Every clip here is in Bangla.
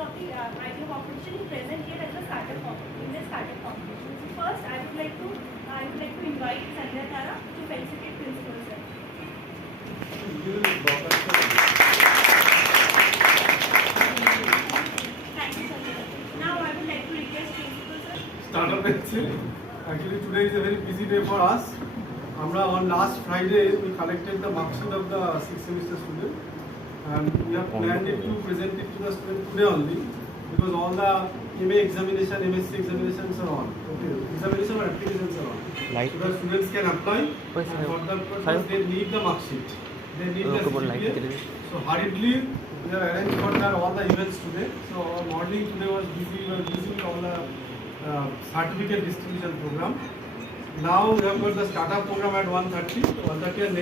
of the idea competition is present here as a startup competition. In the startup competition, so first I would like to invite Sanjay Tara to felicitate principal sir. Thank you, Sanjay. Now I would like to request principal sir. Startup actually today is a very busy day for us. On last Friday we collected the mark sheet of the 6th semester student, and we have planned it to present it to the student today only, because all the MA examination, MSc examinations are on. Okay, examination or applications are on. So the students can apply, and for the purpose they need the mark sheet. They need the CPA. So hurriedly we have arranged for all the events today. So our morning today was busy. We were busy with all the certificate distribution program. Now we have got the startup program at 1:30. 1:30 and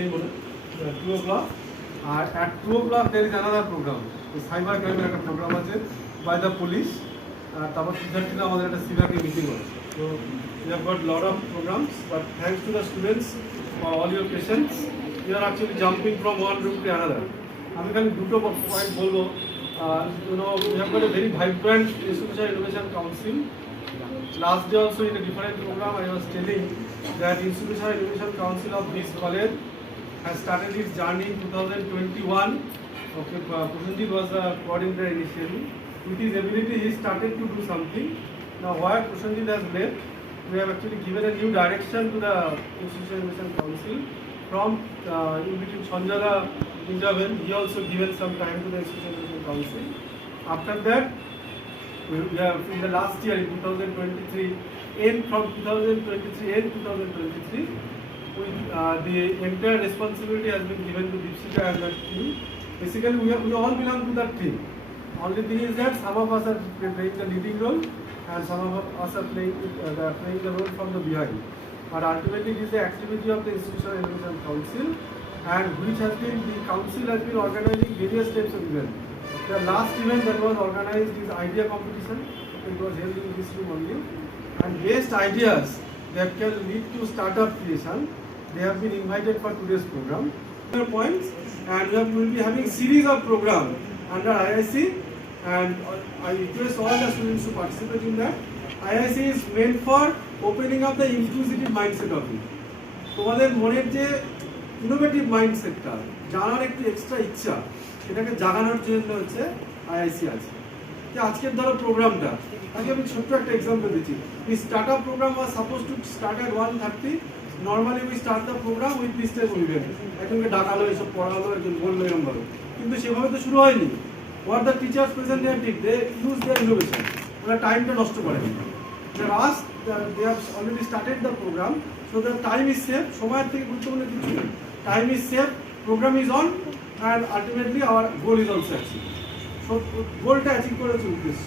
2 o'clock. At 2 o'clock there is another program. The cyber crime program by the police. তারপর 2:30 আমাদের একটা সিভাকে মিটিং হয়. So we have got lot of programs, but thanks to the students for all your patience. We are actually jumping from one room to another. আমি খালি দুটো পয়েন্ট বলবো. We have got a very vibrant Institutional Innovation Council. Last day also in a different program I was telling that Institutional Innovation Council of this college has started its journey in 2021. Okay, Prashanjit was the coordinator initially. With his ability he started to do something. Now while Prashanjit has left, we have actually given a new direction to the Institutional Innovation Council. From in between Sanjara interval, he also given some time to the Institutional Innovation Council. After that, we have in the last year in 2023, from 2023 end 2023, the entire responsibility has been given to Deepshika and that team. Basically, we all belong to that team. Only thing is that some of us are playing the leading role, and some of us are playing the role from the behind. But ultimately, it is the activity of the Institutional Innovation Council, and which has been the council has been organizing various types of events. The last event that was organized is idea competition. It was held in this room only, and best ideas that can lead to startup creation, they have been invited for today's program. Points, and we will be having series of programs under IIC, and I request all the students to participate in that. IIC is meant for opening up the inclusive mindset of it. তোমাদের মনের যে ইনোভেটিভ মাইন্ডসেটটা জানার একটু এক্সট্রা ইচ্ছা, এটাকে জাগানোর জন্য হচ্ছে আইআইসি আছে। যে আজকের ধরো প্রোগ্রামটা, আগে আমি ছোট্ট একটা এক্সাম্পল দিচ্ছি। এই startup programme was suppose to start at 1:30. Normally we start the programme with this type of event. একজনকে ডাকালো, এসব পড়ালো, একজন বললো এরকমভাবে, কিন্তু সেভাবে তো শুরু হয়নি। What the teachers present their tip, they use their innovation. ওরা টাইমটা নষ্ট করেনি। They have already started the program, so the time is saved. সময়ের থেকে গুরুত্বপূর্ণ কিছু নেই। Time is saved, program is on, and ultimately our goal is also achieved. So গোলটা অ্যাচিভ করেছে উদ্দেশ্য।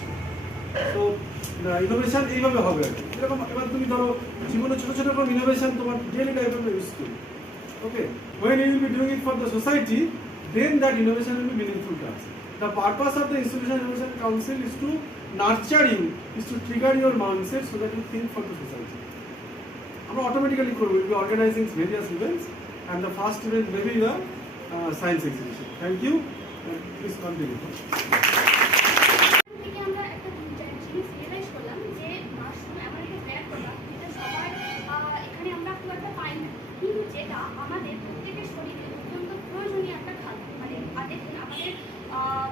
So ইনোভেশন এইভাবে হবে। এরকম এবার তুমি ধরো জীবনে ছোট ছোট রকম ইনোভেশন তোমার ডেইলি লাইফে useful. Okay, when you will be doing it for the society, then that innovation will be meaningful to us. The purpose of the Institutional Innovation Council is to nurture you, is to trigger your mindset so that you think for the society. আমরা automatically we will be organizing various events, and the first event may be the science exhibition. Thank you, and please continue.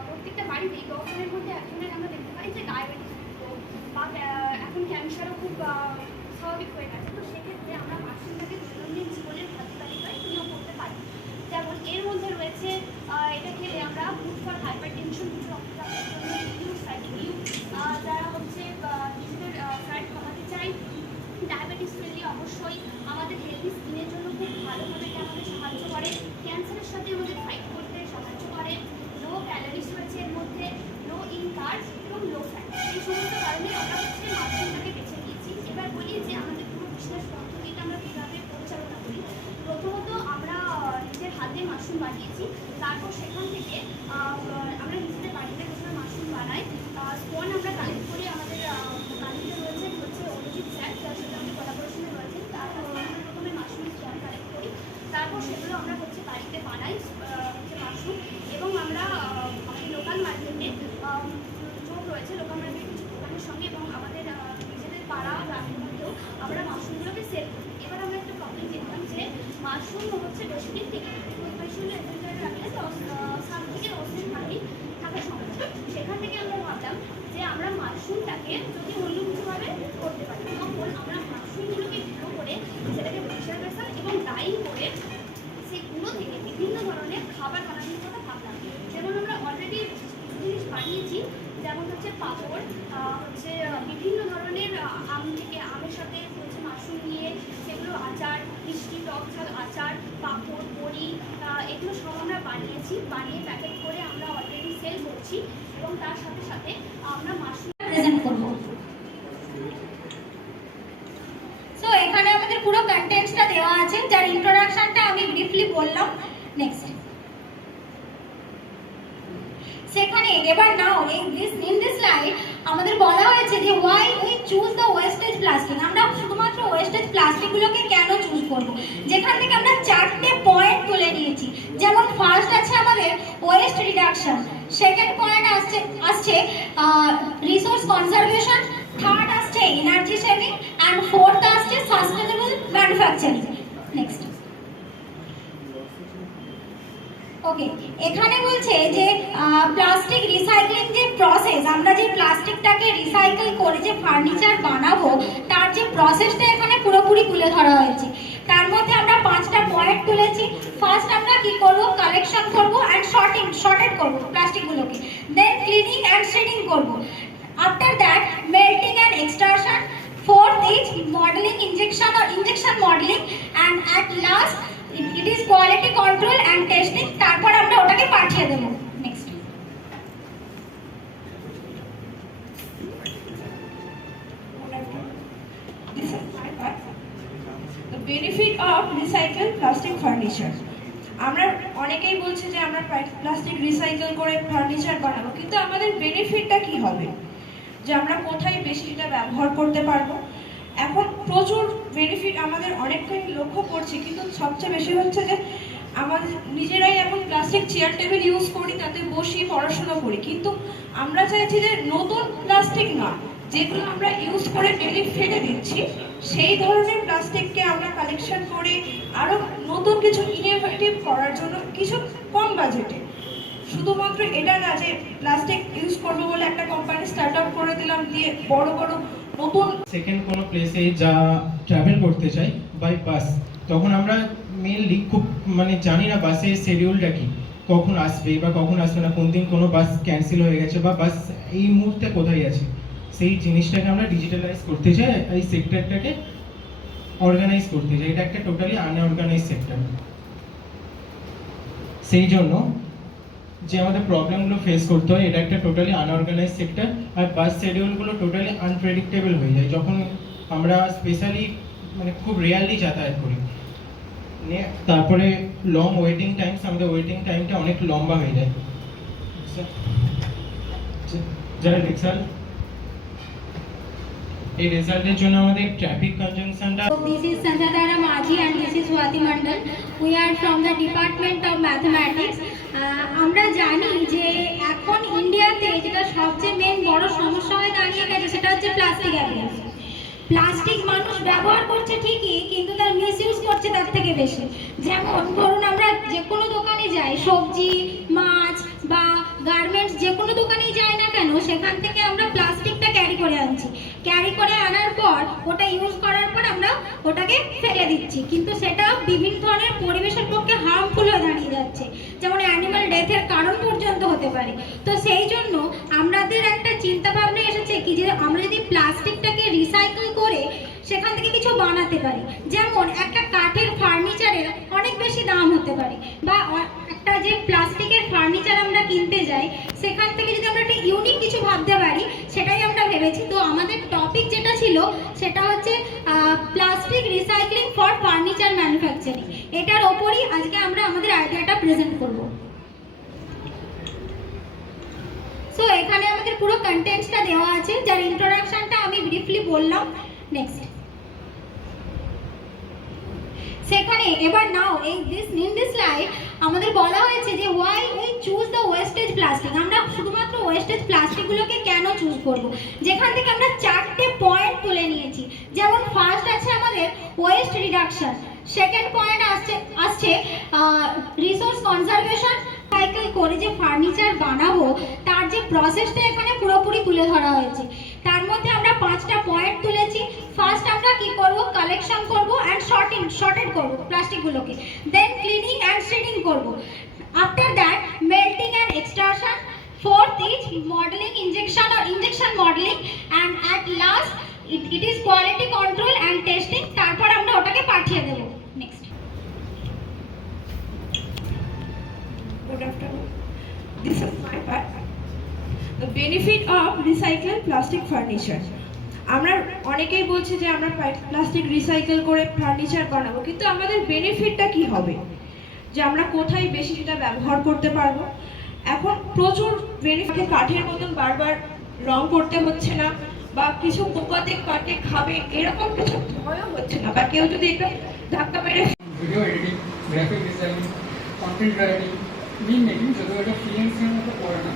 প্রত্যেকটা বাড়িতেই 10 জনের মধ্যে একজনের আমরা দেখতে পাই যে ডায়াবেটিস বা এখন ক্যান্সারও খুব স্বাভাবিক হয়ে গেছে। তো সেক্ষেত্রে আমরা মাশরুমটাকে দৈনন্দিন জীবনের খাদ্য তালিকায় নিয়োগ করতে পারি। যেমন এর মধ্যে রয়েছে এটা খেলে আমরা গুড ফর হাইপার টেনশন, উচ্চ রক্তচাপের জন্য রিডিউস সাইকিউ, যারা হচ্ছে নিজেদের ফ্যাট কমাতে চাই। ডায়াবেটিস ফ্রেন্ডলি অবশ্যই আমাদের হেলদি স্কিনের জন্য খুব ভালোভাবে এটা আমাদের সাহায্য করে। ক্যান্সারের সাথে আমাদের ফাইট করতে সাহায্য করে। লো ক্যালোরিজ রয়েছে এর মধ্যে, লো ইন কার্বস এবং লো ফ্যাট। এই সমস্ত কারণে আমরা হচ্ছে মাশরুমটাকে বেছে নিয়েছি। এবার বলি যে আমাদের পুরো বিজনেস পদ্ধতিটা আমরা কীভাবে পরিচালনা করি। প্রথমত আমরা নিজের হাতে মাশরুম বানিয়েছি, তারপর সেখান থেকে আমরা নিজেদের বাড়িতে জন্য হচ্ছে বেশি দিন থেকে প্রফেশনাল রেফ্রিজারেটর রাখলে 7 থেকে 10 দিন ভালোই থাকা সম্ভব। সেখান থেকে আমরা ভাবলাম যে আমরা মাশরুমটাকে যদি অন্য কিছুভাবে করতে পারি, তখন আমরা মাশরুমগুলোকে গুঁড়ো করে সেটাকে প্রেশার ভেসেল এবং ডাইং করে সেই গুঁড়ো থেকে বিভিন্ন ধরনের খাবার বানানোর কথা ভাবলাম। যেমন আমরা অলরেডি জিনিস বানিয়েছি, যেমন হচ্ছে পাঁপড়, হচ্ছে বিভিন্ন ধরনের আম থেকে আমের সাথে হচ্ছে মাশরুম নিয়ে সেগুলো আচার, মিষ্টি টক ঝাল আচার, পাঁপড়, বড়ি, এগুলো সব আমরা বানিয়েছি। বানিয়ে প্যাকেট করে আমরা অলরেডি সেল করছি এবং তার সাথে সাথে আমরা মাশরুম প্রেজেন্ট করব। সো এখানে আমাদের পুরো কন্টেন্টসটা দেওয়া আছে, যার ইন্ট্রোডাকশনটা আমি ব্রিফলি বললাম। নেক্সট, সেখানে এবার নাও ইন দিস স্লাইড আমাদের বলা হয়েছে যে why we choose the wastage plastic. আমরা শুধুমাত্র ওয়েস্টেজ প্লাস্টিকগুলোকে কেন চুজ করব, যেখান থেকে আমরা 4টে পয়েন্ট তুলে নিয়েছি। যেমন ফার্স্ট আছে আমাদের ওয়েস্ট রিডাকশন, সেকেন্ড পয়েন্ট আসছে রিসোর্স কনজারভেশন, থার্ড আসছে এনার্জি সেভিং, অ্যান্ড ফোর্থ আসছে সাস্টেনেবল ম্যানুফ্যাকচারিং। নেক্সট, ওকে, এখানে বলছে যে প্লাস্টিক রিসাইক্লিং যে প্রসেস, আমরা যে প্লাস্টিকটাকে রিসাইকেল করে যে ফার্নিচার বানাবো তার যে প্রসেসটা এখানে পুরোপুরি তুলে ধরা হয়েছে। তার মধ্যে আমরা 5টা পয়েন্ট তুলেছি। ফার্স্ট আমরা কি করব, কালেকশন করব অ্যান্ড শর্টেড করব প্লাস্টিকগুলোকে, দেন ক্লিনিং অ্যান্ড শেডিং করব, after that melting and extraction, fourth is modeling, injection modeling, and at last it is quality control and testing. তারপর আমরা ওটাকে পাঠিয়ে দেব। Next, The benefit of recycled plastic furniture. আমরা অনেকেই বলছে যে আমরা প্লাস্টিক রিসাইকেল করে ফার্নিচার বানাবো, কিন্তু আমাদের বেনিফিটটা কি হবে, যে আমরা কোথায় বেশিটা ব্যবহার করতে পারবো। এখন প্রচুর বেনিফিট আমাদের অনেকটাই লক্ষ্য করছি, কিন্তু সবচেয়ে বেশি হচ্ছে যে আমাদের নিজেরাই এখন প্লাস্টিক চেয়ার টেবিল ইউজ করি, তাতে বসি পড়াশোনা করি, কিন্তু আমরা চাইছি যে নতুন প্লাস্টিক না, যেগুলো আমরা ইউজ করে ডেলি ফেলে দিচ্ছি, সেই ধরনের প্লাস্টিককে আমরা কালেকশন করে আরও নতুন কিছু ইনোভেটিভ করার জন্য কিছু কম বাজেটে। শুধুমাত্র এটা না যে প্লাস্টিক ইউজ করবো বলে একটা কোম্পানি স্টার্ট আপ করে দিলাম, দিয়ে বড় বড় নতুন সেকেন্ড কোনো প্লেসে যা ট্রাভেল করতে চাই বাই বাস, তখন আমরা মেনলি খুব জানি না বাসের শিডিউলটা কি, কখন আসবে বা কখন আসবে না, কোন দিন কোনো বাস ক্যান্সেল হয়ে গেছে বা বাস এই মুহূর্তে কোথায় আছে, সেই জিনিসটাকে আমরা ডিজিটালাইজ করতে চাই, এই সেক্টরটাকে অর্গানাইজ করতে চাই। এটা একটা টোটালি আনঅর্গানাইজ সেক্টর। সেই জন্য যে আমাদের প্রবলেমগুলো ফেস করতে হয়, এটা একটা টোটালি আনঅর্গানাইজ সেক্টর। আর বাস শিডিউলগুলো টোটালি আনপ্রেডিক্টেবল হয়ে যায় যখন আমরা স্পেশালি খুব রেয়ারলি যাতায়াত করি। তারপরে লং ওয়েটিং টাইমস, আমাদের ওয়েটিং টাইমটা অনেক লম্বা হয়ে যায়। যারা রেজাল্ট, এই রেজাল্টের জন্য আমাদের traffic কনজাংশনটা। This is Sanjadara Maji and this is Swati Mandal. We are from the Department of Mathematics. আমরা জানি যে এখন ইন্ডিয়াতে যেটা সবচেয়ে মেন বড় সমস্যা হয়ে দাঁড়িয়ে গেছে সেটা হচ্ছে প্লাস্টিক অ্যাবিউজ। প্লাস্টিক মানুষ ব্যবহার করছে ঠিকই, কিন্তু তার মিসইউজ করছে তার থেকে বেশি। যেমন ধরুন আমরা যে কোনো দোকানে যাই, সবজি, মাছ বা গার্মেন্টস যে কোনো দোকানেই যাই না কেন, সেখান থেকে আমরা প্লাস্টিকটা ক্যারি করে আনছি। ক্যারি করে আনার পর ওটা ইউজ করার পর আমরা ওটাকে ফেলে দিচ্ছি, কিন্তু সেটা বিভিন্ন ধরনের পরিবেশের পক্ষে হার্মফুল হয়ে দাঁড়িয়ে যাচ্ছে, যেমন অ্যানিমাল ডেথের কারণ পর্যন্ত হতে পারে। তো সেই জন্য আমাদের একটা চিন্তা ভাবনা এসেছে কি, যে আমরা যদি প্লাস্টিকটাকে রিসাইকেল করে সেখান থেকে কিছু বানাতে পারি। যেমন একটা কাঠের ফার্নিচারের অনেক বেশি দাম হতে পারে, বা একটা যে প্লাস্টিকের ফার্নিচার আমরা কিনতে যাই সেখান থেকে যদি আমরা একটা ইউনিক কিছু ভাবতে পারি, সেটাই আমরা ভেবেছি। তো আমাদের টপিক যেটা ছিল সেটা হচ্ছে plastic recycling for furniture manufacturing. এটার ওপরই আজকে আমরা আমাদের আইডিয়াটা প্রেজেন্ট করব। সো এখানে আমাদের পুরো কন্টেন্টসটা দেওয়া আছে, যার ইন্ট্রোডাকশনটা আমি ব্রিফলি বললাম। নেক্সট, সেখানে এবার নাও ইন দিস স্লাইড আমাদের বলা হয়েছে যে why we choose the wastage plastic. আমরা শুধুমাত্র ওয়েস্টেজ প্লাস্টিকগুলোকে কেন চুজ করব, যেখান থেকে আমরা 4টে পয়েন্ট তুলে নিয়েছি। যেমন ফার্স্ট আছে আমাদের ওয়েস্ট রিডাকশন, সেকেন্ড পয়েন্ট আসছে রিসোর্স কনজারভেশন। সাইকেল করে যে ফার্নিচার বানাবো তার যে প্রসেসটা এখানে পুরোপুরি তুলে ধরা হয়েছে। তার মধ্যে আমরা 5টা পয়েন্ট তুলেছি। ফার্স্ট আমরা কি করব, কালেকশন করব অ্যান্ড শর্টেড করব প্লাস্টিকগুলোকে, দেন ক্লিনিং অ্যান্ড শ্রেডিং করব, after that melting and extraction, fourth is modeling injection modeling, and at last it is quality control and testing. তারপর আমরা ওটাকে পাঠিয়ে দেব। Next. Good afternoon. This is my part. The benefit of recycled plastic furniture. আমরা অনেকেই বলছি যে আমরা প্লাস্টিক রিসাইকেল করে ফার্নিচার বানাবো, কিন্তু আমাদের বেনিফিটটা কি হবে, যে আমরা কোথায় বেশি সেটা ব্যবহার করতে পারবো। এখন প্রচুর বেনিফিট, কাঠের মতন বারবার রং করতে হচ্ছে না, বা কিছু পোকাতে কাটে খাবে এরকম কিছু ভয়ও হচ্ছে না, বা কেউ যদি একটু ধাক্কা মেরে video editing, graphic designing, content writing, meme making, যদিও এটা ফ্রিল্যান্সিংয়ের মতো পড়ে না।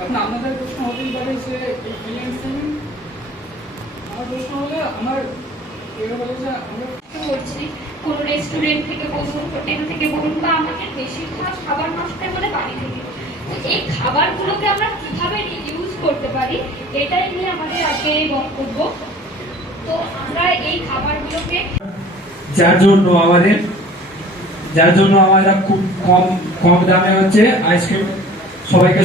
এখন আপনাদের প্রশ্ন হতেই পারে যে এই ফ্রিল্যান্সিং, আমার প্রশ্ন হলে আমার এরা বলে যে আমরা করছি কোনো রেস্টুরেন্ট থেকে বলুন, হোটেল থেকে বলুন, বা আমাদের বেশিরভাগ খাবার নষ্ট হয় আমাদের বাড়ি থেকে। তো এই খাবারগুলোকে আমরা কিভাবে রিডিউস করতে পারি এটাই নিয়ে আমাদের আজকে এই বক্তব্য। তো আমরা এই খাবারগুলোকে যার জন্য আমরা খুব কম দামে হচ্ছে আইসক্রিম সবাইকে